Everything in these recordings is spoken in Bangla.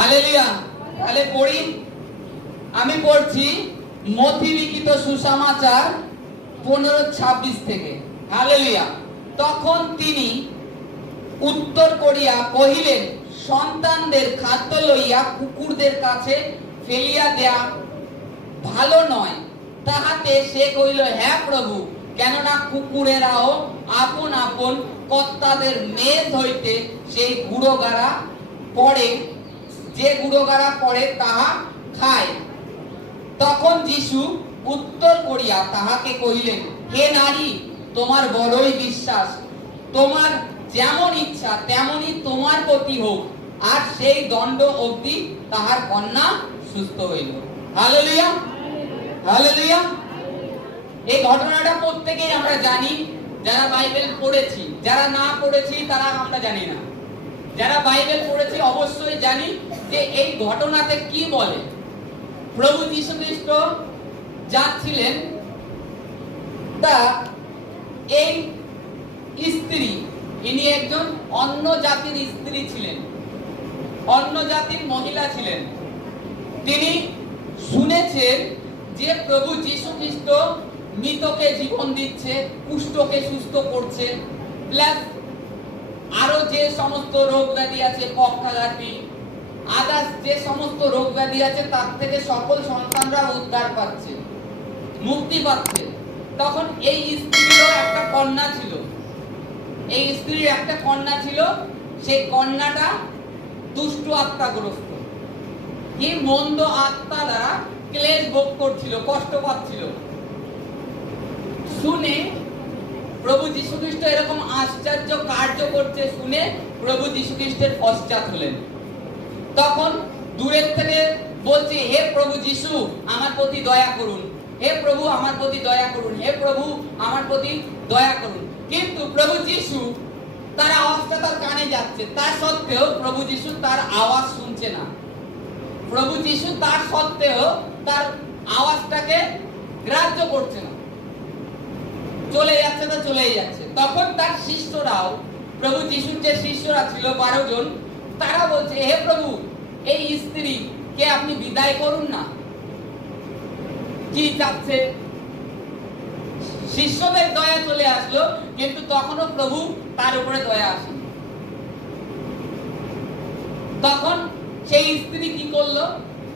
হালেলুয়া। তাহলে পড়ি, আমি পড়ছি মথি লিখিত সুসমাচার 15:26 থেকে। হালেলুয়া। তখন তিনি উত্তর করিয়া কহিলেন, সন্তানদের খাদ্য লইয়া কুকুরদের কাছে ফেলিয়া দেয়া ভালো নয়। তাহাতে সে কহিল, হ্যাঁ প্রভু, কেননা কুকুরেরাও আপন আপন কর্তাদের মেজ হইতে সেই গুঁড়োগাড়া পড়ে, যে গুঁড়োগাড়া পড়ে তাহা খায়। তখন যীশু উত্তর করিয়া তাহাকে কহিলেন, হে নারী, তোমার বড়ই বিশ্বাস, তোমার যেমন ইচ্ছা তেমনই তোমার প্রতি হোক। আর সেই দণ্ড অবধি তাহার কন্যা সুস্থ হইল। Hallelujah, hallelujah. এই ঘটনাটা প্রত্যেকেই আমরা জানি, যারা বাইবেল পড়েছি। যারা না পড়েছি তারা আমরা জানি না। যারা বাইবেল পড়েছি অবশ্যই জানি যে এই ঘটনাতে কি বলে। প্রভু যীশু খ্রিস্ট যাচ্ছিলেন, তা এই স্ত্রী, ইনি একজন অন্য জাতির স্ত্রী ছিলেন, অন্য জাতির মহিলা ছিলেন। তিনি শুনেছেন যে প্রভু যীশু খ্রিস্ট মৃতকে জীবন দিচ্ছে, কুষ্ঠকে সুস্থ করছে, প্লাস আরো যে সমস্ত রোগ ব্যাধি আছে, পক্ষাঘাতী, আদার্স যে সমস্ত রোগ ব্যাধি আছে, তার থেকে সকল সন্তানরা উদ্ধার পাচ্ছে, মুক্তি পাচ্ছে। তখন এই স্ত্রীরও একটা কন্যা ছিল, এই স্ত্রীর একটা কন্যা ছিল। সেই কন্যাটা দুষ্ট আত্মাগ্রস্ত, কি মন্দ আত্মা দ্বারা ক্লেশ ভোগ করছিল, কষ্ট পাচ্ছিল। শুনে প্রভু যীশু খ্রিস্ট এরকম আশ্চর্য কার্য করছে, শুনে প্রভু যীশু খ্রিস্টের পশ্চাৎ হলেন। তখন দূরের থেকে বলছে, হে প্রভু যীশু, আমার প্রতি দয়া করুন, হে প্রভু আমার প্রতি দয়া করুন, হে প্রভু আমার প্রতি দয়া করুন। কিন্তু প্রভু যীশু, তার আওয়াজটা তার কানে যাচ্ছে, তার সত্ত্বেও প্রভু যীশু তার আওয়াজ শুনছে না। প্রভু যীশু তার সত্ত্বেও তার আওয়াজটাকে গ্রাহ্য করছে না, চলে যাচ্ছে তো চলেই যাচ্ছে। তখন তার শিষ্যরাও, প্রভু যীশুর যে শিষ্যরা ছিল 12 জন, তারা বলছে, হে প্রভু, এই স্ত্রীকে আপনি বিদায় করুন না। কি চাচ্ছে? শিষ্যদের দয়া চলে আসলো, কিন্তু তখনও প্রভু তার উপরে দয়া আসে। তখন সেই স্ত্রী কি করলো,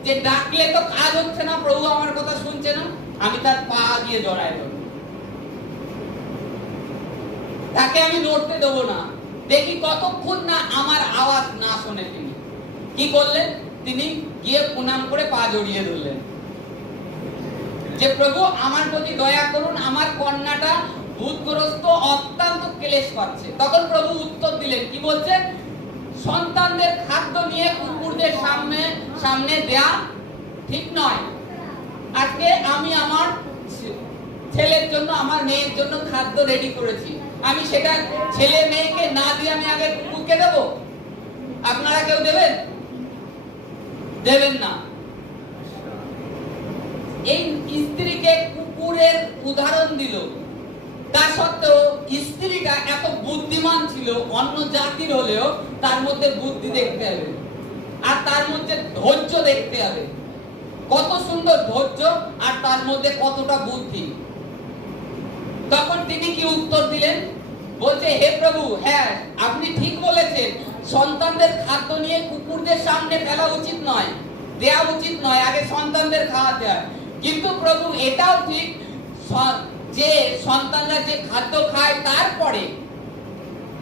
যে ডাকলে তো কাজ হচ্ছে না, প্রভু আমার কথা শুনছে না, আমি তার পা দিয়ে জড়ায় দেব, তাকে আমি নড়তে দেবো না, দেখি কতক্ষণ না আমার আওয়াজ না শোনে। তিনি কি করলেন? তিনি গিয়ে প্রণাম করে পা জড়িয়ে ধরলেন, যে প্রভু আমার প্রতি দয়া করুন, আমার কন্যাটা ভূতগ্রস্ত, অত্যন্ত ক্লেশ পাচ্ছে। তখন প্রভু উত্তর দিলেন, কি বলছেন? সন্তানদের খাদ্য নিয়ে কুকুরদের সামনে দেয়া ঠিক নয়। আজকে আমি আমার ছেলের জন্য, আমার মেয়ের জন্য খাদ্য রেডি করেছি, আমি সেটা ছেলে মেয়েকে না দিয়ে আমি আগে কুকুরকে দেব? আপনারা কেউ দেবেন? দেবেন না। এই স্ত্রীকে কুকুরের উদাহরণ দিল, তা সত্ত্বেও স্ত্রীটা এত বুদ্ধিমান ছিল, অন্য জাতির হলেও তার মধ্যে বুদ্ধি দেখতে হবে, আর তার মধ্যে ধৈর্য দেখতে হবে। কত সুন্দর ধৈর্য, আর তার মধ্যে কতটা বুদ্ধি। তখন তিনি কি উত্তর দিলেন? বলছে, হে প্রভু, হ্যাঁ আপনি ঠিক বলেছেন, সন্তানদের খাদ্য নিয়ে কুকুরদের সামনে ফেলা উচিত নয়, দেয়া উচিত নয়, আগে সন্তানদের খাওয়াতে হয়। কিন্তু প্রভু এটাও ঠিক, যে সন্তানরা যে খাদ্য খায় তারপরে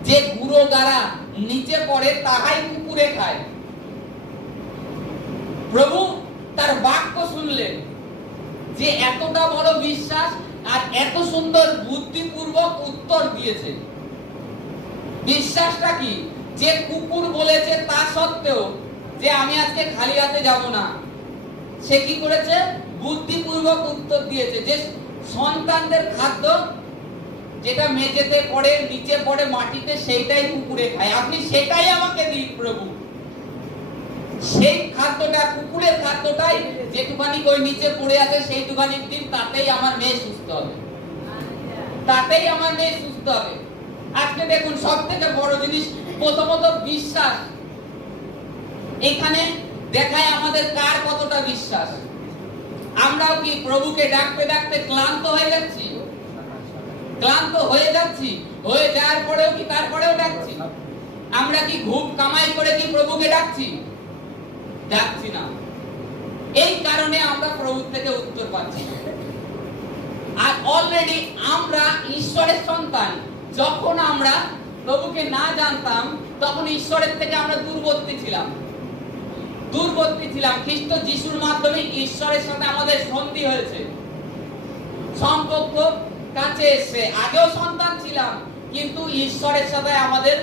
যে গুঁড়ো গাড়া নিচে পড়ে তাহাই কুকুরে খায়। প্রভু তার বাক্য শুনলেন, যে এতটা বড় বিশ্বাস আর এত সুন্দর বুদ্ধিপূর্বক উত্তর দিয়েছে। বিশ্বাসটা কি? যে কুকুর বলেছে তা সত্ত্বেও যে আমি আজকে খালি হাতে যাব না, সে কি করেছে? বুদ্ধিপূর্বক উত্তর দিয়েছে, যে সন্তানদের খাদ্য যেটা মেঝেতে পড়ে, নিচে পড়ে মাটিতে, সেইটাই কুকুরে খায়, আপনি সেটাই আমাকে দিন প্রভু। সেই খাদ্যটা, কুকুরের খাদ্যটাই যেটুখানি ওই নিচে পড়ে আছে সেইটুখানি দিন, তাতেই আমার মেয়ে সুস্থ হবে, তাতেই আমার মেয়ে সুস্থ হবে। আজকে দেখুন, সব থেকে বড় জিনিস প্রথমত বিশ্বাস। এখানে দেখায় আমাদের কার কতটা বিশ্বাস। আমরাও কি প্রভুকে ডাকতে ডাকতে ক্লান্ত হয়ে যাচ্ছি? ক্লান্ত হয়ে যাচ্ছি, হয়ে যাওয়ার পরেও কি তারপরেও ডাকছি? আমরা কি ঘুম কামাই করে কি প্রভুকে ডাকছি? ডাকছি না। এই কারণে আমরা প্রভুর থেকে উত্তর পাচ্ছি না। আর অলরেডি আমরা ঈশ্বরের সন্তান। যখন আমরা প্রভুকে না জানতাম তখন ঈশ্বরের থেকে আমরা দূরবর্তী ছিলাম। খ্রিস্ট যিশুর মাধ্যমে ঈশ্বরের সাথে আমাদের সন্ধি হয়েছে, সম্পর্ক কাছে এসে। আগেও সন্তান ছিলাম, কিন্তু ঈশ্বরের সাথে আমাদের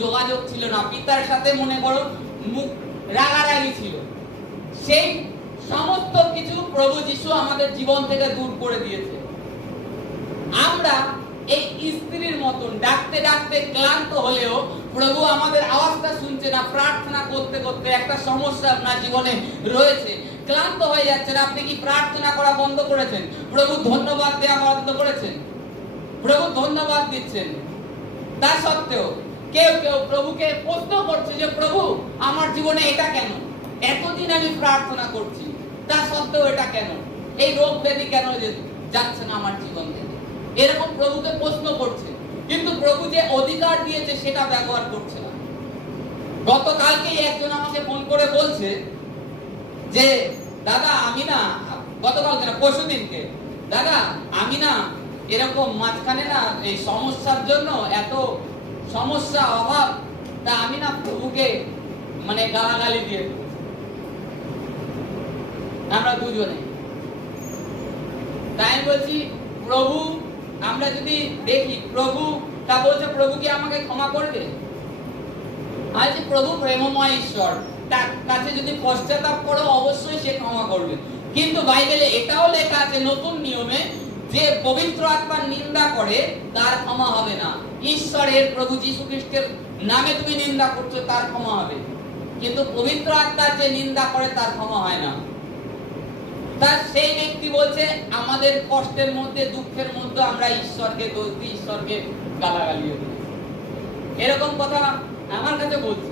যোগাযোগ ছিল না। পিতার সাথে মনে করো মুখ রাগারাগি ছিল। সেই সমস্ত কিছু প্রভু যিশু আমাদের জীবন থেকে দূর করে দিয়েছে। আমরা এই স্ত্রীর মতন ডাকতে ডাকতে ক্লান্ত হলেও প্রভু আমাদের আওয়াজটা শুনছে না। প্রার্থনা করতে করতে একটা সমস্যা আপনার জীবনে রয়েছে, ক্লান্ত হয়ে যাচ্ছেন। আপনি কি প্রার্থনা করা বন্ধ করেছেন? প্রভু ধন্যবাদ দেওয়া বন্ধ করেছেন? প্রভু ধন্যবাদ দিচ্ছেন, তা সত্ত্বেও কেউ কেউ প্রভুকে প্রশ্ন করছে যে প্রভু আমার জীবনে এটা কেন? এতদিন আমি প্রার্থনা করছি, তা সত্ত্বেও এটা কেন? এই রোগ ব্যাধি কেন যাচ্ছে না আমার জীবন থেকে? এরকম প্রভুকে প্রশ্ন করছে, কিন্তু প্রভু যে অধিকার দিয়েছে সেটা ব্যবহার করছে না। গতকালকেই একজন আমাকে ফোন করে বলছে যে দাদা আমি না, গতকালকে না পরশুদিনকে, দাদা আমি না এরকম মাঝখানে না এই সমস্যার জন্য এত সমস্যা অভাব, তা আমি না প্রভুকে মানে গালাগালি দিয়ে আমরা দুজনে। তাই বলছি প্রভু, আমরা যদি দেখি প্রভু তা বলছে প্রভু কি আমাকে ক্ষমা করবে? আজ প্রভু প্রেমময় ঈশ্বর, তার কাছে যদি পশ্চাতাপ করো অবশ্যই সে ক্ষমা করবে। কিন্তু বাইবেলে এটাও লেখা আছে নতুন নিয়মে, যে পবিত্র আত্মার নিন্দা করে তার ক্ষমা হবে না। ঈশ্বরের প্রভু যীশু খ্রিস্টের নামে তুমি নিন্দা করছো, তার ক্ষমা হবে, কিন্তু পবিত্র আত্মার যে নিন্দা করে তার ক্ষমা হয় না। তার সেই ব্যক্তি বলছে আমাদের কষ্টের মধ্যে দুঃখের মধ্যে আমরা ঈশ্বরকে দোষ দিই, ঈশ্বরকে গালাগালি দিই। এরকম কথা আমার কাছে বলছে।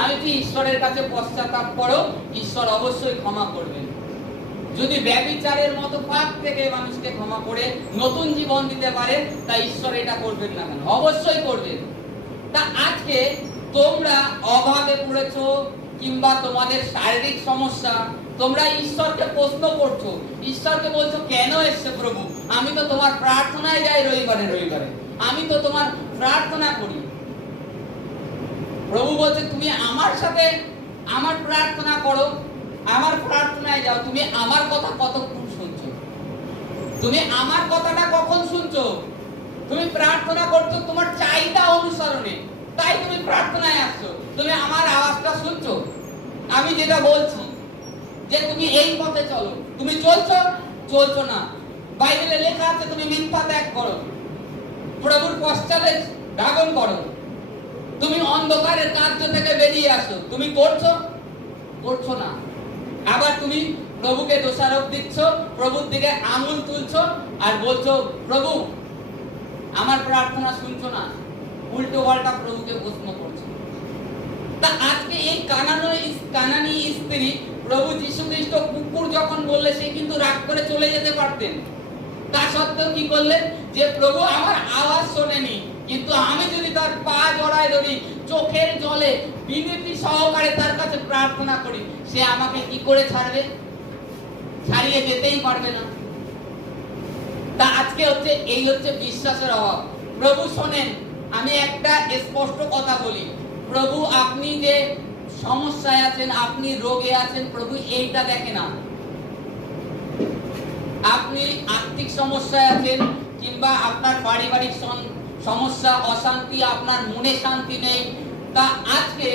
আমি কি ঈশ্বরের কাছে পশ্চাতাপ করো, ঈশ্বর অবশ্যই ক্ষমা করবেন। যদি ব্যভিচারের মতো পাপ থেকে মানুষকে ক্ষমা করে নতুন জীবন দিতে পারে, তা ঈশ্বর এটা করবেন না কেন? অবশ্যই করবেন। তা আজকে তোমরা অভাবে পড়েছো কিংবা তোমাদের শারীরিক সমস্যা, তোমরা ঈশ্বরকে প্রশ্ন করছো, ঈশ্বরকে বলছো কেন এসছে প্রভু? আমি তো তোমার প্রার্থনায় যাই রবিবারে রবিবারে, আমি তো তোমার প্রার্থনা করি। প্রভু বলছে তুমি আমার সাথে আমার প্রার্থনা করো, আমার প্রার্থনায় যাও। তুমি আমার কথা কতক্ষণ শুনছো? তুমি আমার কথাটা কখন শুনছো? তুমি প্রার্থনা করছো তোমার চাহিদা অনুসরণে, তাই তুমি প্রার্থনায় আসছো। তুমি আমার আওয়াজটা শুনছো? আমি যেটা বলছি যে তুমি এই পথে চলো, তুমি চলছো না। বাইবেলে লেখা আছে তুমি মিথ্যা ত্যাগ করো, প্রভুর পশ্চাতে ধাবন করো, তুমি অন্ধকারের কার্য থেকে বেরিয়ে আসো। তুমি করছো না। আবার তুমি প্রভুকে দোষারোপ দিচ্ছ, প্রভুর দিকে আঙুল তুলছো আর বলছো প্রভু আমার প্রার্থনা শুনছো না। উল্টো পাল্টা প্রভুকে প্রশ্ন করছো। তা আজকে এই কানানি স্ত্রী প্রভু যীশু খ্রিস্ট কুকুর যখন বললে, সে কিন্তু রাগ করে চলে যেতে পারতেন। তা সত্ত্বেও কি করলেন? যে প্রভু আমার আওয়াজ শোনেনি, কিন্তু আমি যদি তার পা জড়ায় ধরি, চোখের জলে বিনতি সহকারে তার কাছে প্রার্থনা করি, সে আমাকে কি করে ছাড়বে? ছাড়িয়ে যেতেই পারবে না। তা আজকে এই হচ্ছে বিশ্বাসের অভাব। প্রভু শোনেন। আমি একটা স্পষ্ট কথা বলি, প্রভু আপনি যে সমস্যায় আছেন, আপনি রোগে আছেন, প্রভু এইটা দেখে না। আপনি আর্থিক সমস্যায় আছেন কিংবা আপনার পারিবারিক সমস্যা, অশান্তি, আপনার মনে শান্তি নেই, তা আজকে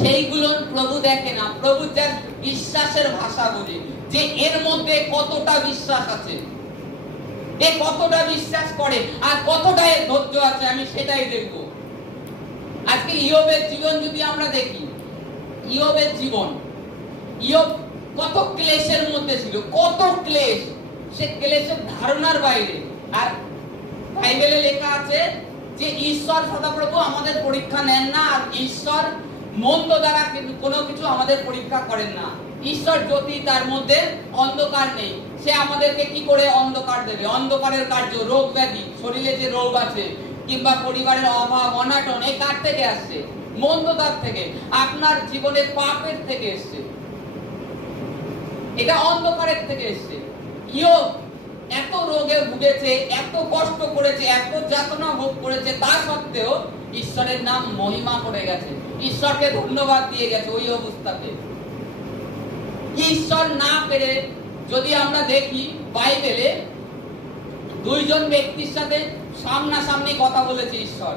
সেইগুলো প্রভু দেখে না। প্রভু যার বিশ্বাসের ভাষা বোঝে, যে এর মধ্যে কতটা বিশ্বাস আছে, এ কতটা বিশ্বাস করে আর কতটা এর ধৈর্য আছে, আমি সেটাই দেখব। আজকে ইয়োবের জীবন যদি আমরা দেখি, ইয়োবের জীবন, ইয়োব কত ক্লেশের মধ্যে ছিল, কত ক্লেশ, সে ক্লেশের ধারণার বাইরে। আর বাইবেলে লেখা আছে যে ঈশ্বর সদাপ্রভু আমাদের পরীক্ষা নেন না, আর ঈশ্বর মন্দ দ্বারা কিন্তু কোনো কিছু আমাদের পরীক্ষা করেন না। ঈশ্বর জ্যোতি, তার মধ্যে অন্ধকার নেই। সে আমাদেরকে কি করে অন্ধকার দেবে? অন্ধকারের কার্য, রোগ ব্যাধি, শরীরে যে রোগ আছে কিংবা পরিবারের অভাব অনাটন, এই কার থেকে আসছে? মন্দতার থেকে, আপনার জীবনে পাপের থেকে এসছে। এটা অন্ধকারের থেকে এসছে। ইয়োব এত রোগে ভুগেছে, এত কষ্ট করেছে, এত যাতনা ভোগ করেছে, তা সত্ত্বেও ঈশ্বরের নাম মহিমা করে গেছে, ঈশ্বরকে ধন্যবাদ দিয়ে গেছে ওই অবস্থাতে। ঈশ্বর না পেরে যদি আমরা দেখি বাইবেলে দুইজন ব্যক্তির সাথে সামনাসামনি কথা বলেছে ঈশ্বর।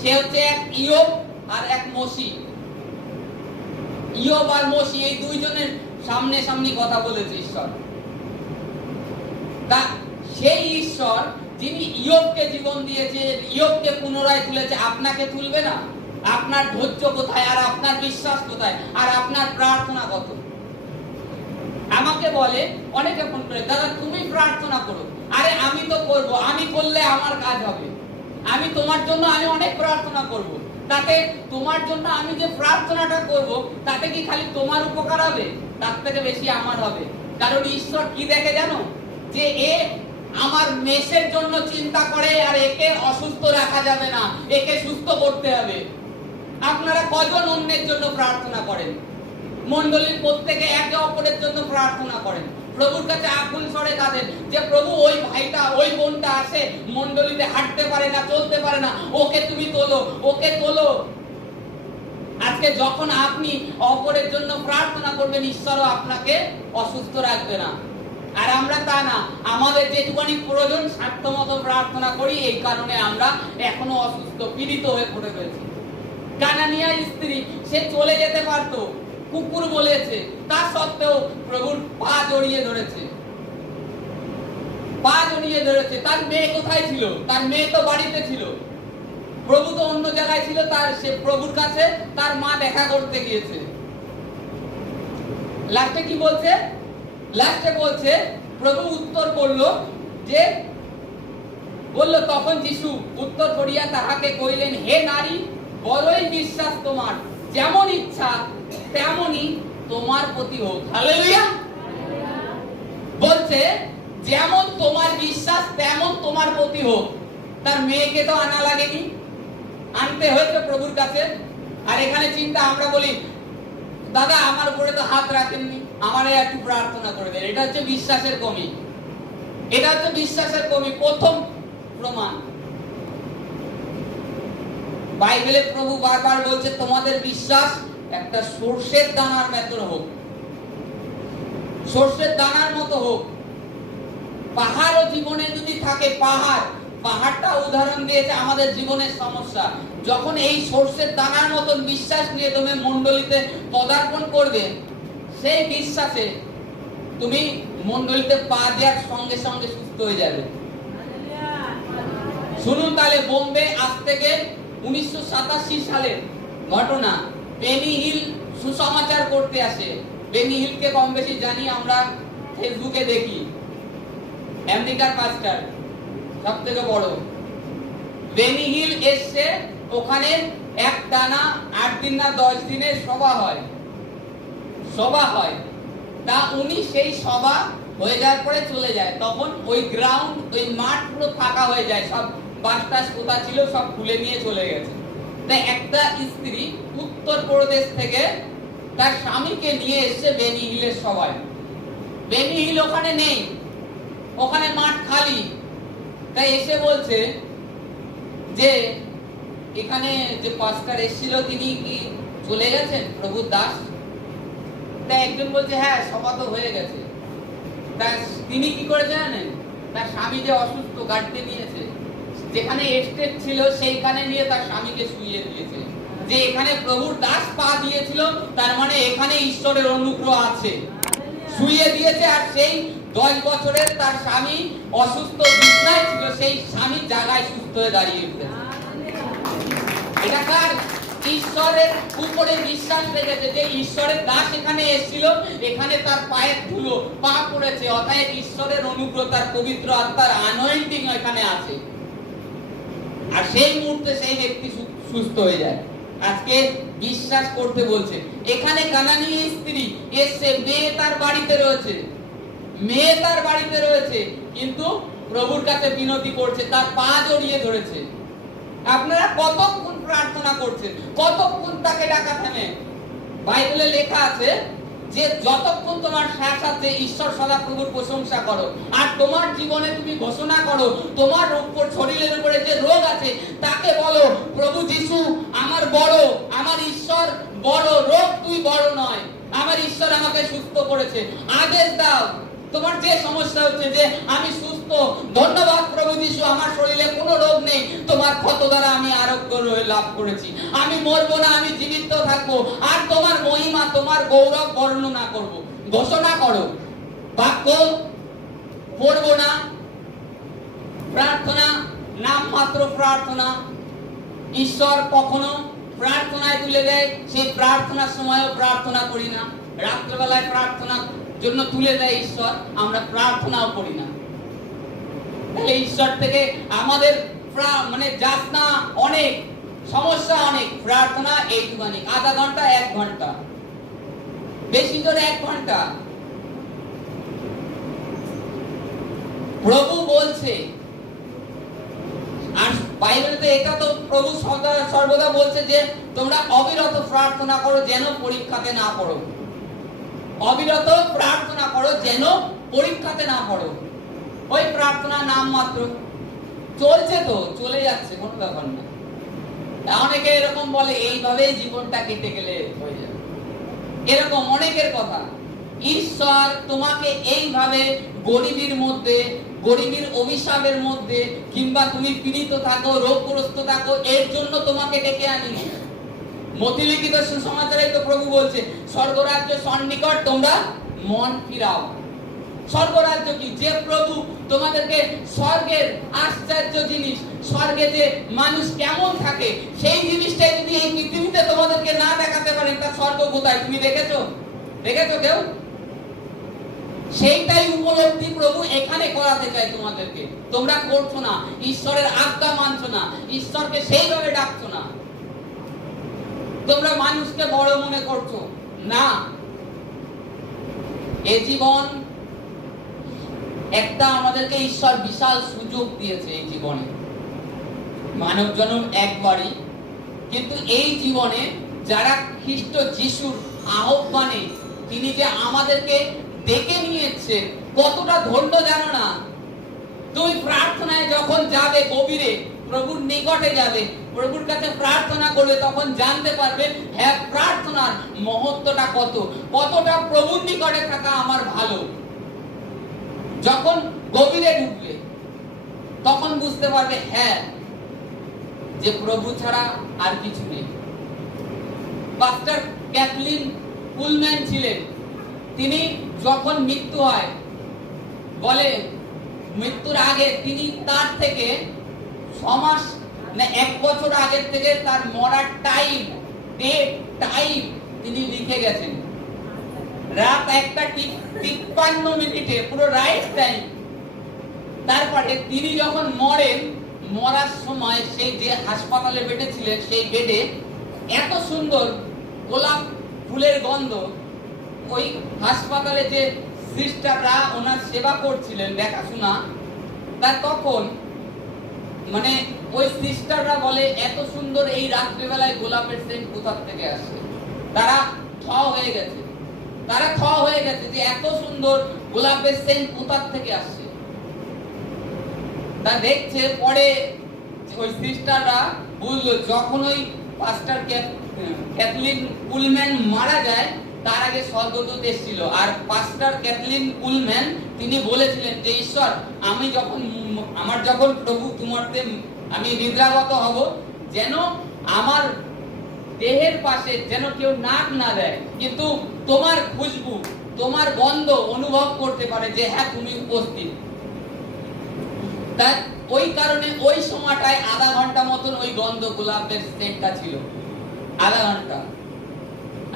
সে হচ্ছে এক ইয়োব আর এক মোশি। ইয়োব আর মোশি, এই দুইজনের সামনে সামনি কথা বলেছে ঈশ্বর। তা সেই ঈশ্বর যিনি ইয়োবকে জীবন দিয়েছে, ইয়োবকে পুনরায় তুলেছে, আপনাকে তুলবে না? আপনার ধৈর্য কোথায়, আর আপনার বিশ্বাস কোথায়, আর আপনার প্রার্থনা কত? আমাকে বলে অনেকে ফোন করে, দাদা তুমি প্রার্থনা করো। আরে আমি তো করব, আমি করলে আমার কাজ হবে। আমি তোমার জন্য আমি অনেক প্রার্থনা করব, তাতে তোমার জন্য আমি যে প্রার্থনাটা করব তাতে কি খালি তোমার উপকার হবে? তার থেকে বেশি আমার হবে। কারণ ঈশ্বর কি দেখে জানো? যে এ আমার মেষের জন্য চিন্তা করে, আর একে অসুস্থ রাখা যাবে না, একে সুস্থ করতে হবে। আপনারা কজন অন্যের জন্য প্রার্থনা করেন? মণ্ডলীর প্রত্যেকে একে অপরের জন্য প্রার্থনা করেন, প্রভুর কাছে আকুল স্বরে কাঁদেন যে প্রভু ওই ভাইটা ওই বোনটা আসে, মণ্ডলীতে হাঁটতে পারে না, চলতে পারে না, ওকে তুমি তোলো, ওকে তোলো। আজকে যখন আপনি অপরের জন্য প্রার্থনা করবেন, ঈশ্বরও আপনাকে অসুস্থ রাখবে না। আর আমরা তা না, আমাদের যেটুকুনি প্রয়োজন স্বার্থমতো প্রার্থনা করি, এই কারণে আমরা এখনো অসুস্থ, পীড়িত হয়ে পড়ে রয়েছি। কানানিয়ার স্ত্রী, সে চলে যেতে পারতো, কুকুর বলেছে, তা সত্ত্বেও প্রভুর পা জড়িয়ে ধরেছে, পা জড়িয়ে ধরেছে। তার মেয়ে কোথায় ছিল? তার মেয়ে তো বাড়িতে ছিল, প্রভু তো অন্য জায়গায় ছিল। তার সে প্রভুর কাছে তার মা দেখা করতে গিয়েছে। লাস্টে কি বলছে? লাস্টে বলছে প্রভু উত্তর করলো যে বলল, তখন যিশু উত্তর করিয়া তাহাকে কইলেন, হে নারী, বড়ই বিশ্বাস তোমার, যেমন ইচ্ছা তেমনই তোমার প্রতি হোক। হালেলুয়া। বলছে যেমন তোমার বিশ্বাস তেমন তোমার প্রতি হোক। তার মেয়েকে তো আনা লাগেনি, আনতে হয়েছে প্রভুর কাছে। আর এখানে চিন্তা, আমরা বলি দাদা আমার উপরে তো হাত রাখেননি, আমারে একটু প্রার্থনা করে দেন। এটা হচ্ছে বিশ্বাসের কমি, এটা হচ্ছে বিশ্বাসের কমি। প্রথম প্রমাণ বাইবেলে প্রভু বারবার বলছে তোমাদের বিশ্বাস একটা সর্ষের দানার মতো হোক, সর্ষের দানার মতো হোক। পাহাড়ও জীবনে যদি থাকে, পাহাড়টা উদাহরণ দিয়েছে আমাদের জীবনের সমস্যা। যখন এই সর্ষের দানার মতন বিশ্বাস নিয়ে তুমি মণ্ডলীতে পদার্পণ করবে, সেই বিশ্বাসে তুমি মণ্ডলীতে পা দেওয়ার সঙ্গে সঙ্গে সুস্থ হয়ে যাবে। শুনুন তাহলে, বোম্বে আজ থেকে 1987 সালের ঘটনা। বেনি হিল সুসমাচার করতে আসে। বেনি হিলকে কম বেশি জানি আমরা, ফেসবুকে দেখি, আমেরিকার পাস্টার, সব থেকে বড়। বেনি হিল এসছে, ওখানে এক টানা 8 দিন না 10 দিনের সভা হয়। তা উনি সেই সভা হয়ে যাওয়ার পরে চলে যায়। তখন ওই গ্রাউন্ড, ওই মাঠ পুরো ফাঁকা হয়ে যায়, সব বাসটাস কোথা ছিল সব খুলে নিয়ে চলে গেছে। তাই একটা স্ত্রী উত্তরপ্রদেশ থেকে তার স্বামীকে নিয়ে এসছে বেনি হিলের সভায়। বেনি হিল ওখানে নেই, ওখানে মাঠ খালি। তাই এসে বলছে যে এখানে যে পাস্টার এসেছিল তিনি কি চলে গেছেন, প্রভুর দাস? তাই একজন বলছে হ্যাঁ, সভা তো হয়ে গেছে। তা তিনি কি করেছে জানেন? তার স্বামী যে অসুস্থ, গাড়িতে নিয়েছে, যেখানে এস্টেট ছিল সেইখানে নিয়ে তার স্বামীকে শুইয়ে দিয়েছে। যে এখানে প্রভুর দাস পা দিয়েছিল, তার মানে এখানে ঈশ্বরের অনুগ্রহ আছে। শুইয়ে দিয়েছে, আর সেই 10 বছরের তার স্বামী অসুস্থ বিছানায় ছিল, সেই স্বামী জায়গায় সুস্থ হয়ে দাঁড়িয়ে উঠেছে। এটা কার? ঈশ্বরের উপরে বিশ্বাস রেখেছে যে ঈশ্বরের দাস এখানে এসেছিল, এখানে তার পায়ের ধুলো পা পড়েছে, অতএব ঈশ্বরের অনুগ্রহ, তার পবিত্র আত্মার অ্যানয়েন্টিং এখানে আছে। আর সেই মুহূর্তে সেই ব্যক্তি সুস্থ হয়ে যায়। আজকে বিশ্বাস করতে বলছে। এখানে কানানি স্ত্রী এসে, মেয়ে তার বাড়িতে রয়েছে, কিন্তু প্রভুর কাছে বিনতি করছে, তার পা জড়িয়ে ধরেছে। আপনারা কতক্ষণ প্রার্থনা করছেন, কতক্ষণ তাকে ডাকা থামে? বাইবেলে লেখা আছে যে যতক্ষণ তোমার শ্বাস আছে ঈশ্বর সদাপ্রভুর প্রশংসা করো, আর তোমার জীবনে তুমি ঘোষণা করো, তোমার উপর শরীরের উপরে যে রোগ আছে তাকে বলো, প্রভু যিশু আমার বড়, আমার ঈশ্বর বড়, রোগ তুই বড় নয়, আমার ঈশ্বর আমাকে সুস্থ করেছে। আদেশ দাও, তোমার যে সমস্যা হচ্ছে যে আমি সুস্থ, ধন্যবাদ প্রভু যিশু, আমার শরীরে কোনো রোগ নেই, তোমার ক্ষত দ্বারা আমি আরোগ্য লাভ করেছি, আমি মরবো না, আমি জীবিত থাকবো, আর তোমার মহিমা, তোমার গৌরব বর্ণনা করব। ঘোষণা করো, বাক্য পড়বো না, প্রার্থনা নামমাত্র প্রার্থনা। ঈশ্বর কখনো প্রার্থনায় তুলে দেয়, সেই প্রার্থনার সময়ও প্রার্থনা করি না। রাত্রেবেলায় প্রার্থনা জন্য তুলে দেয় ঈশ্বর, আমরা প্রার্থনাও করি না। তাহলে ঈশ্বর থেকে আমাদের মানে যাতনা অনেক, সমস্যা অনেক, প্রার্থনা এইটুখানি, আধা ঘন্টা 1 ঘন্টা, বেশি জোরে 1 ঘন্টা। প্রভু বলছে, আর বাইবেলে এটা তো প্রভু সর্বদা বলছে যে তোমরা অবিরত প্রার্থনা করো যেন পরীক্ষাতে না পড়ো। অবিরত প্রার্থনা করো যেন পরীক্ষাতে না পড়ো। ওই প্রার্থনা নাম মাত্র, চলছে তো চলে যাচ্ছে, কোনো ব্যাপার না। অনেকে এরকম বলে এইভাবেই জীবনটা কেটে গেলে হয়ে যাবে, এরকম অনেকের কথা। ঈশ্বর তোমাকে এইভাবে গরিবীর মধ্যে, গরিবীর অভিশাপের মধ্যে, কিংবা তুমি পীড়িত থাকো, রোগগ্রস্ত থাকো, এর জন্য তোমাকে ডেকে আনিনি। মতিলিখিত সুসমাচারে তো প্রভু বলছে স্বর্গরাজ্য সন্নিকট, তোমরা মন ফিরাও। স্বর্গরাজ্য কি? যে প্রভু তোমাদেরকে স্বর্গের আশ্চর্য জিনিস, স্বর্গে যে মানুষ কেমন থাকে সেই জিনিসটাই যদি এই পৃথিবীতে তোমাদেরকে না দেখাতে পারেন, তার স্বর্গ কোথায়? তুমি দেখেছো কেউ? সেইটাই উপলব্ধি প্রভু এখানে করাতে চাই তোমাদেরকে। তোমরা করছো না, ঈশ্বরের আজ্ঞা মানছো না, ঈশ্বরকে সেইভাবে ডাকছো না, তোমরা মানুষকে বড় মনে করছো না। এই জীবন একটা, আমাদেরকে ঈশ্বর বিশাল সুযোগ দিয়েছে এই জীবনে, মানব জন্ম একবারই, কিন্তু এই জীবনে যারা খ্রিস্ট যিশুর আহ্বানে তিনি যে আমাদেরকে ডেকে নিয়েছে, কতটা ধন্য জানো না? তুমি প্রার্থনায় যখন যাবে, গভীরে প্রভুর নিকটে যাবে, প্রভুর কাছে প্রার্থনা করবে, তখন জানতে পারবে হ্যাঁ প্রার্থনার মহত্বটা কতটা প্রভুর নিকটে থাকা আমার ভালো। যখন গভীরে ঢুকবে তখন বুঝতে পারবে হ্যাঁ যে প্রভু ছাড়া আর কিছু নেই। পাস্টার ক্যাথলিন কুলম্যান ছিলেন, তিনি যখন মৃত্যু হয়, বলে মৃত্যুর আগে তিনি তার থেকে 6 মাস না 1 বছর আগের থেকে তার মরার টাইম, ডেট, টাইম তিনি লিখে গেছেন। রাত 1:53 পুরো রাইট টাইম। তারপরে তিনি যখন মরার সময় সেই যে হাসপাতালে বেডে ছিলেন, সেই বেডে এত সুন্দর গোলাপ ফুলের গন্ধ, ওই হাসপাতালে যে সিস্টাররা ওনার সেবা করছিলেন, দেখাশোনা, তার তখন মানে ওই সিস্টাররা বলে এত সুন্দর এই রাত্রিবেলায় গোলাপের সেন্ট কোথা থেকে আসে। তারা থ হয়ে গেছে যে এত সুন্দর গোলাপের সেন্ট কোথা থেকে আসে। তা দেখছে পরে ওই সিস্টাররা বুঝলো, যখন ওই পাস্টার ক্যাথলিন কুলম্যান মারা যায় তার আগে স্বর্গদূত এসেছিল, আর পাস্টার ক্যাথলিন কুলম্যান তিনি বলেছিলেন যে ঈশ্বর, আমার যখন প্রভু তোমারতে আমি নিদ্রাগত হব, যেন আমার দেহের পাশে যেন কেউ নাক না দেয়, কিন্তু তোমার খুশবু, তোমার গন্ধ অনুভব করতে পারে যে হ্যাঁ তুমি উপস্থিত। তাই ওই কারণে ওই সময়টায় আধা ঘন্টা মতন ওই গন্ধ গোলাপের সেন্টটা ছিল, আধা ঘন্টা।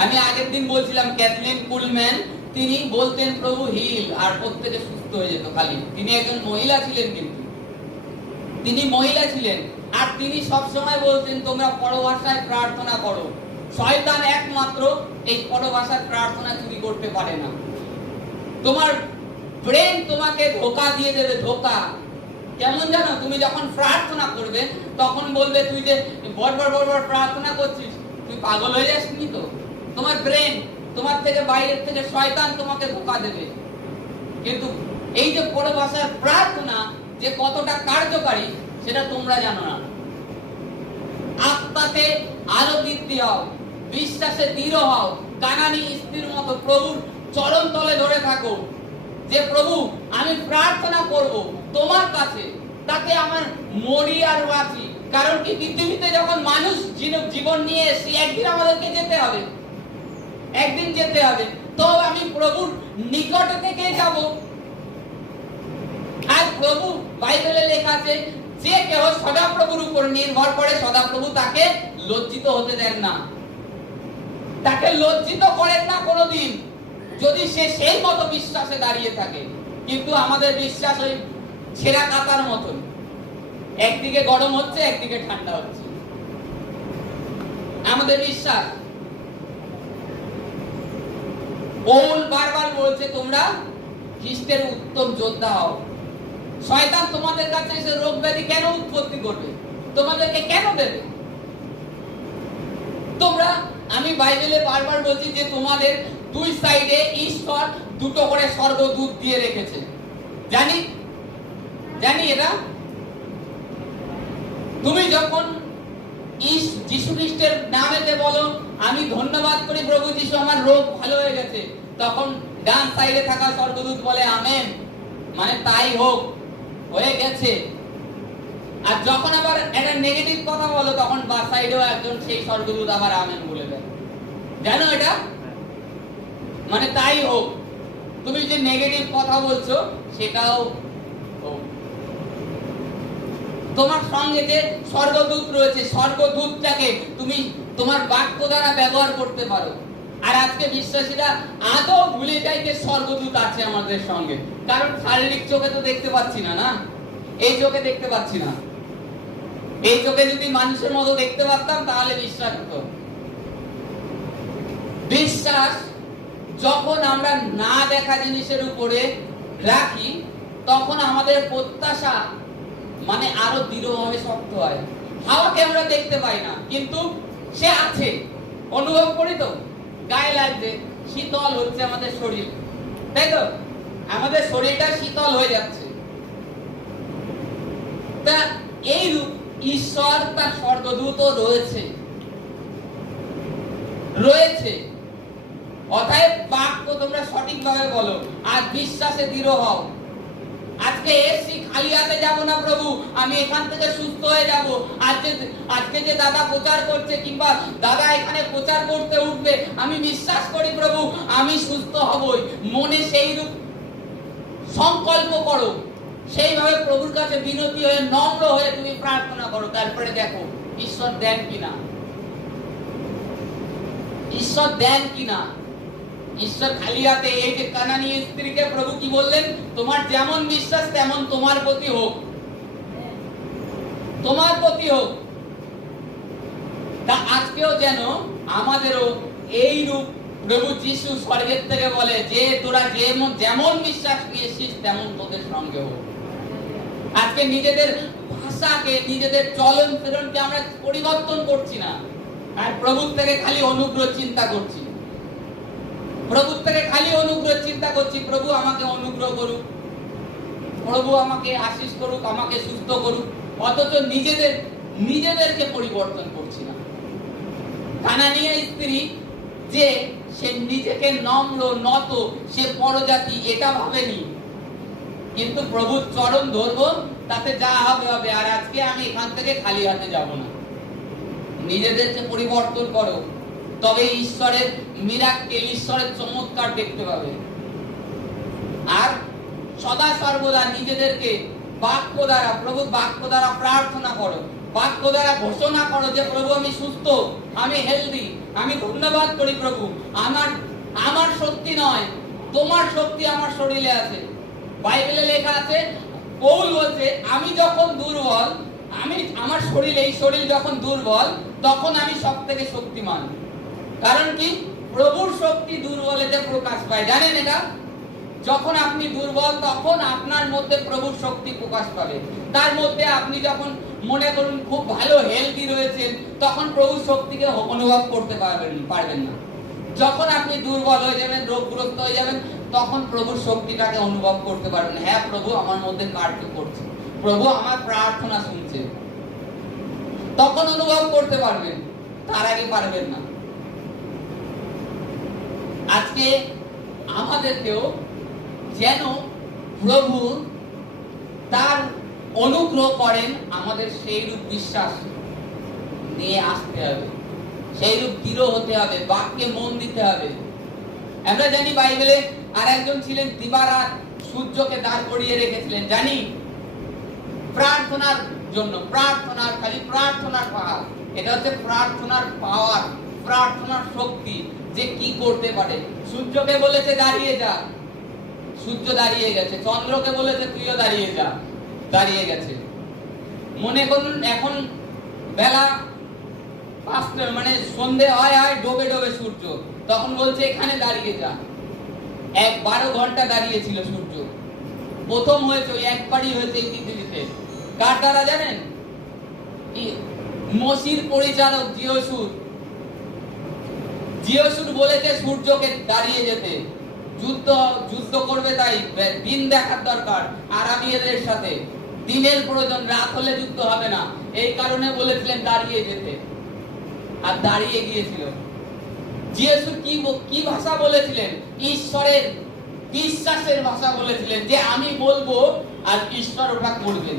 আমি আগের দিন বলছিলাম ক্যাথলিন কুলম্যান তিনি বলতেন প্রভু হিল, আর প্রত্যেকে সুস্থ হয়ে যেত খালি। তিনি একজন মহিলা ছিলেন, কিন্তু তিনি মহিলা ছিলেন, আর তিনি সব সময় বলতেন তোমরা পরভাষায় প্রার্থনা করো। শয়তান একমাত্র এই পরভাষায় প্রার্থনা চুরি করতে পারে না। তোমার ব্রেন তোমাকে ধোঁকা দিয়ে দেবে, ধোঁকা। কেমন জানো, তুমি যখন প্রার্থনা করবে তখন বলবে তুই যে বড় প্রার্থনা করছিস, তুই পাগল হয়ে যাসনি তো? তোমার ব্রেন, তোমার থেকে বাইরের থেকে শয়তান তোমাকে ধোঁকা দেবে। কিন্তু এই যে পরভাষার প্রার্থনা যে কতটা কার্যকারী সেটা তোমরা জানো না। আত্মাতে আরো বৃদ্ধি হও, বিশ্বাসে দৃঢ় হও, কানানি স্ত্রীর মতো প্রভুর চরণ তলে ধরে থাকো যে প্রভু আমি প্রার্থনা করব তোমার কাছে, তাতে আমার মরি আর বাঁচি। কারণ কি, পৃথিবীতে যখন মানুষ জীবন নিয়ে এসেছি একদিন আমাদেরকে যেতে হবে, একদিন যেতে হবে। তো আমি প্রভুর নিকট থেকে যাব। আর প্রভু বাইবেলে লেখা আছে যে কেউ সদাপ্রভুর উপর নির্ভর করে সদাপ্রভু তাকে লজ্জিত হতে দেন না, তাকে লজ্জিত করেন না কোনোদিন, যদি সে সেই মতো বিশ্বাসে দাঁড়িয়ে থাকে। কিন্তু আমাদের বিশ্বাস ওই ছেঁড়া কাতার মতন, একদিকে গরম হচ্ছে একদিকে ঠান্ডা হচ্ছে আমাদের বিশ্বাস। পৌল বারবার বলছে তোমরা খ্রিস্টের উত্তম যোদ্ধা হও। শয়তান তোমাদের কাছে এসে রোগ ব্যাধি কেন উৎপত্তি করবে, তোমাদেরকে কেন দেবে? তোমরা, আমি বাইবেলে বারবার বলছি যে তোমাদের দুই সাইডে ঈশ্বর দুটো করে স্বর্গদূত দিয়ে রেখেছে। জানি এটা। তুমি যখন যিশু খ্রিস্টের নামেতে বলো আমি ধন্যবাদ করি প্রভু যিশু আমার রোগ ভালো হয়ে গেছে, তখন ডান সাইডে থাকা স্বর্গদূত বলে আমেন, মানে তাই হোক, হয়ে গেছে। আর যখন আবার একটা নেগেটিভ কথা বলো তখন বা সাইডেও একজন সেই স্বর্গদূত আবার আমেন বলে দেয়। জানো এটা, মানে তাই হোক। তুমি যে নেগেটিভ কথা বলছো সেটাও হোক। তোমার সঙ্গে যে স্বর্গদূত রয়েছে, স্বর্গদূতটাকে তুমি তোমার বাক্য দ্বারা ব্যবহার করতে পারো। আর আজকে বিশ্বাসীরা আদৌ ভুলে যায় যে স্বর্গদূত আছে আমাদের সঙ্গে, কারণ শারীরিক চোখে তো দেখতে পাচ্ছি না, না এই চোখে দেখতে পাচ্ছি না। এই চোখে যদি মানুষের মতো দেখতে পারতাম তাহলে বিশ্বাস হতো। বিশ্বাস যখন আমরা না দেখা জিনিসের উপরে রাখি তখন আমাদের প্রত্যাশা মানে আরো দৃঢ়ভাবে শক্ত হয়। হাওয়াকে আমরা দেখতে পাই না, কিন্তু সে আছে, অনুভব করি তো, গায়ে লাগছে, শীতল হচ্ছে আমাদের শরীর, তাই তো? আমাদের শরীরটা শীতল হয়ে যাচ্ছে। তা এই ঈশ্বর তার স্বর্গদূত রয়েছে। অতএব বাক্য তোমরা সঠিকভাবে বলো আর বিশ্বাসে দৃঢ় হও। আজকে এসছি খালি হাতে যাব না প্রভু, আমি এখান থেকে সুস্থ হয়ে যাব। আজকে যে দাদা প্রচার করছে কিংবা দাদা এখানে প্রচার করতে উঠবে, আমি বিশ্বাস করি প্রভু আমি সুস্থ হবই। মনে সেই রূপ সংকল্প করো, সেইভাবে প্রভুর কাছে বিনতি হয়ে নম্র হয়ে তুমি প্রার্থনা করো। তারপরে দেখো ঈশ্বর দেন কিনা, ঈশ্বর দেন কিনা। ঈশ্বর খালি হাতে, এই যে কানানি স্ত্রীকে প্রভু কি বললেন, তোমার যেমন বিশ্বাস তেমন তোমার প্রতি হোক, তোমার প্রতি হোক। তা আজকেও যেন আমাদেরও এই রূপ প্রভু যিশু স্বর্গের থেকে বলে যে তোরা যেমন বিশ্বাস নিয়েছিস তেমন তোদের সঙ্গে হোক। আজকে নিজেদের ভাষাকে, নিজেদের চলন ফেরনকে আমরা পরিবর্তন করছি না, আর প্রভুর থেকে খালি অনুগ্রহ চিন্তা করছি। প্রভুর থেকে খালি অনুগ্রহ চিন্তা করছি, প্রভু আমাকে অনুগ্রহ করুক, প্রভু আমাকে আশীষ করুক, আমাকে সুস্থ করুক, অথচ নিজেদেরকে পরিবর্তন করছি না। কানানিয়া স্ত্রী যে সে নিজেকে নম্র নত, সে পরজাতি এটা ভাবেনি, কিন্তু প্রভুর চরণ ধরবো, তাতে যা হবে হবে। আর আজকে আমি এখান থেকে খালি হাতে যাব না। নিজেদেরকে পরিবর্তন করো, তবে ঈশ্বরের মিরাক্কেল, ঈশ্বরের চমৎকার দেখতে পাবে। আর সদা সর্বদা নিজেদেরকে বাক্য দ্বারা, প্রভু বাক্য দ্বারা প্রার্থনা করো, বাক্য দ্বারা ঘোষণা করো যে প্রভু আমি সুস্থ, আমি হেলদি, আমি ধন্যবাদ করি প্রভু আমার শক্তি নয়, তোমার শক্তি আমার শরীরে আছে। বাইবেলে লেখা আছে, পৌল বলছে আমি যখন দুর্বল আমার শরীর, এই শরীর যখন দুর্বল তখন আমি সব থেকে শক্তিমান। কারণ কি? প্রভুর শক্তি দুর্বলেতে প্রকাশ পায়। জানেন এটা? যখন আপনি দুর্বল তখন আপনার মধ্যে প্রভুর শক্তি প্রকাশ পাবে। তার মধ্যে আপনি যখন মনে করুন খুব ভালো হেলদি রয়েছেন, তখন প্রভুর শক্তিকে অনুভব করতে পারবেন না। যখন আপনি দুর্বল হয়ে যাবেন, রোগগ্রস্ত হয়ে যাবেন, তখন প্রভুর শক্তিটাকে অনুভব করতে পারবেন। হ্যাঁ, প্রভু আমার মধ্যে কার্য করছে, প্রভু আমার প্রার্থনা শুনছে, তখন অনুভব করতে পারবেন, তার আগে পারবেন না। আজকে আমাদেরকেও যেন প্রভু তার অনুগ্রহ করেন, আমাদের সেই রূপ বিশ্বাস নিয়ে আসতে হবে, সেই রূপ দৃঢ় হতে হবে, বাক্যে মন দিতে হবে। আমরা জানি বাইবেলে আর একজন ছিলেন, দিবারাত সূর্যকে দাঁড় করিয়ে রেখেছিলেন, জানি প্রার্থনার জন্য। প্রার্থনার, খালি প্রার্থনার পাওয়ার, এটা হচ্ছে প্রার্থনার পাওয়ার, প্রার্থনার শক্তি, যে কি করতে পারে। সূর্যকে বলেছে দাঁড়িয়ে যা, সূর্য দাঁড়িয়ে গেছে। চন্দ্রকে বলেছে তুইও দাঁড়িয়ে যা, দাঁড়িয়ে গেছে। মনে করুন এখন বেলা 5টা, মানে সন্ধে হয় ডোবে ডোবে সূর্য, তখন বলছে এখানে দাঁড়িয়ে যা। 12 ঘন্টা দাঁড়িয়েছিল সূর্য। প্রথম হয়েছে, ওই একবারই হয়েছে এই পৃথিবীতে। কার দ্বারা জানেন? মসির পরিচালক জিওসুর। জিওসুর বলেছে সূর্যকে দাঁড়িয়ে যেতে, যুদ্ধ করবে, তাই দিন দেখার দরকার আরাবিয়াদের সাথে, দিনের প্রয়োজন, রাত হলে যুদ্ধ হবে না, এই কারণে বলেছিলেন দাঁড়িয়ে যেতে, আর দাঁড়িয়ে গিয়েছিল। জিওসুর কি ভাষা বলেছিলেন? ঈশ্বরের বিশ্বাসের ভাষা বলেছিলেন, যে আমি বলবো আর ঈশ্বর ওটা করবেন।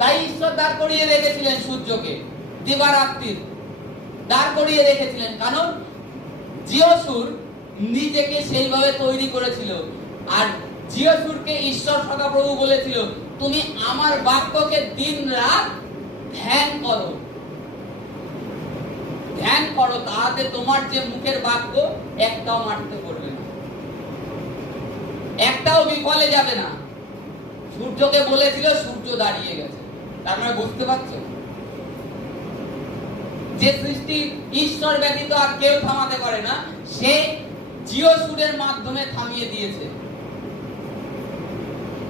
তাই ঈশ্বর দাঁড় করিয়ে রেখেছিলেন সূর্যকে, দিবারাত্রির দাঁড় করিয়ে রেখেছিলেন। কারণ জিওসুর নিজেকে সেইভাবে তৈরি করেছিল। আর জিওসুরকে ঈশ্বর সদাপ্রভু বলেছিল, তুমি আমার বাক্যকে দিন রাত ধ্যান করো, ধ্যান করো, তাতে তোমার যে মুখের বাক্য একটাও মারতে করবে না, একটাও বিফলে যাবে না। সূর্যকে বলেছিল, সূর্য দাঁড়িয়ে গেছে। তার মানে বুঝতে পারছো, যে সৃষ্টি ঈশ্বর ব্যতীত আর কেউ থামাতে পারে না, সে জিওসুরের মাধ্যমে থামিয়ে দিয়েছে।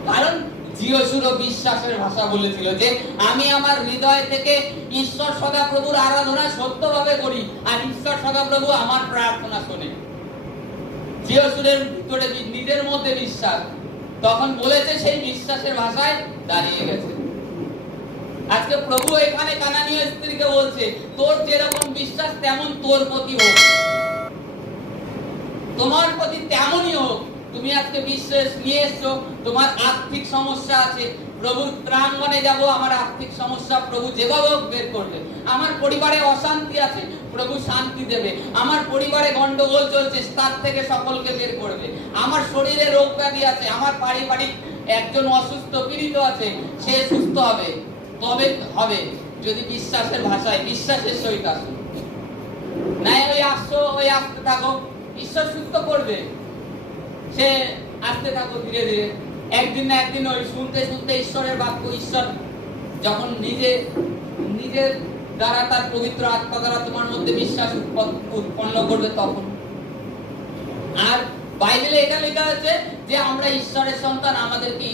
কারণ জিওসুরও বিশ্বাসের ভাষা বলেছিল, যে আমি আমার হৃদয় থেকে ঈশ্বর সদাপ্রভুর আরাধনা সত্যভাবে করি, আর ঈশ্বর সদাপ্রভু আমার প্রার্থনা শোনে। জিওসুরের ভিতরে নিজের মধ্যে বিশ্বাস, তখন বলেছে, সেই বিশ্বাসের ভাষায় দাঁড়িয়ে গেছে। আজকে প্রভু এখানে কানানীয় স্ত্রীকে বলছে, তোর যেরকম বিশ্বাস তেমন তোর প্রতি হোক, তোমার প্রতি তেমনই হোক। তুমি আজকে বিশ্বাস নিয়ে এসছো, তোমার আর্থিক সমস্যা আছে, প্রভুর প্রাঙ্গণে যাব, আমার আর্থিক সমস্যা প্রভু যেভাবে হোক বের করবে। আমার পরিবারে অশান্তি আছে, প্রভু শান্তি দেবে। আমার পরিবারে গন্ডগোল চলছে, তার থেকে সকলকে বের করবে। আমার শরীরে রোগ ব্যাধি আছে, আমার পারিবারিক একজন অসুস্থ পীড়িত আছে, সে সুস্থ হবে। তবে হবে যদি বিশ্বাসের ভাষায়, বিশ্বাসের সহিত আসো। নাই ওই আসছো, ওই আসতে থাকো, ঈশ্বর সুস্থ করবে। সে আসতে থাকো ধীরে ধীরে, একদিন না একদিন ওই শুনতে শুনতে ঈশ্বরের বাক্য, ঈশ্বর যখন নিজের দ্বারা, তার পবিত্র আত্মা দ্বারা তোমার মধ্যে বিশ্বাস উৎপন্ন করবে তখন। আর বাইবেলে এটা লেখা আছে যে আমরা ঈশ্বরের সন্তান, আমাদেরকে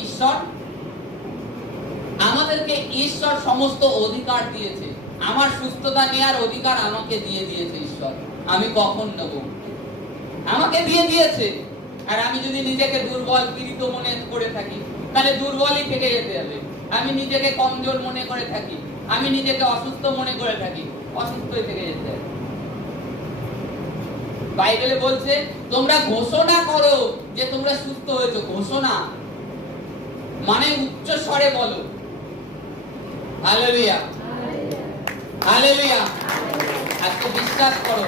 ঈশ্বর সমস্ত অধিকার দিয়েছে। আমার সুস্থতা নেওয়ার অধিকার আমাকে দিয়ে দিয়েছে ঈশ্বর। আমি কখন নেব? আমাকে দিয়ে দিয়েছে। আর আমি যদি নিজেকে দুর্বল পীড়িত মনে করে থাকি, তাহলে দুর্বলই থেকে যেতে হবে। আমি নিজেকে কমজোর মনে করে থাকি, আমি নিজেকে অসুস্থ মনে করে থাকি, অসুস্থই থেকে যেতে হবে। বাইবেলে বলছে, তোমরা ঘোষণা করো যে তোমরা সুস্থ হয়েছো। ঘোষণা মানে উচ্চ স্বরে বলো, হালেলুয়া, হালেলুয়া। আজকে বিশ্বাস করো।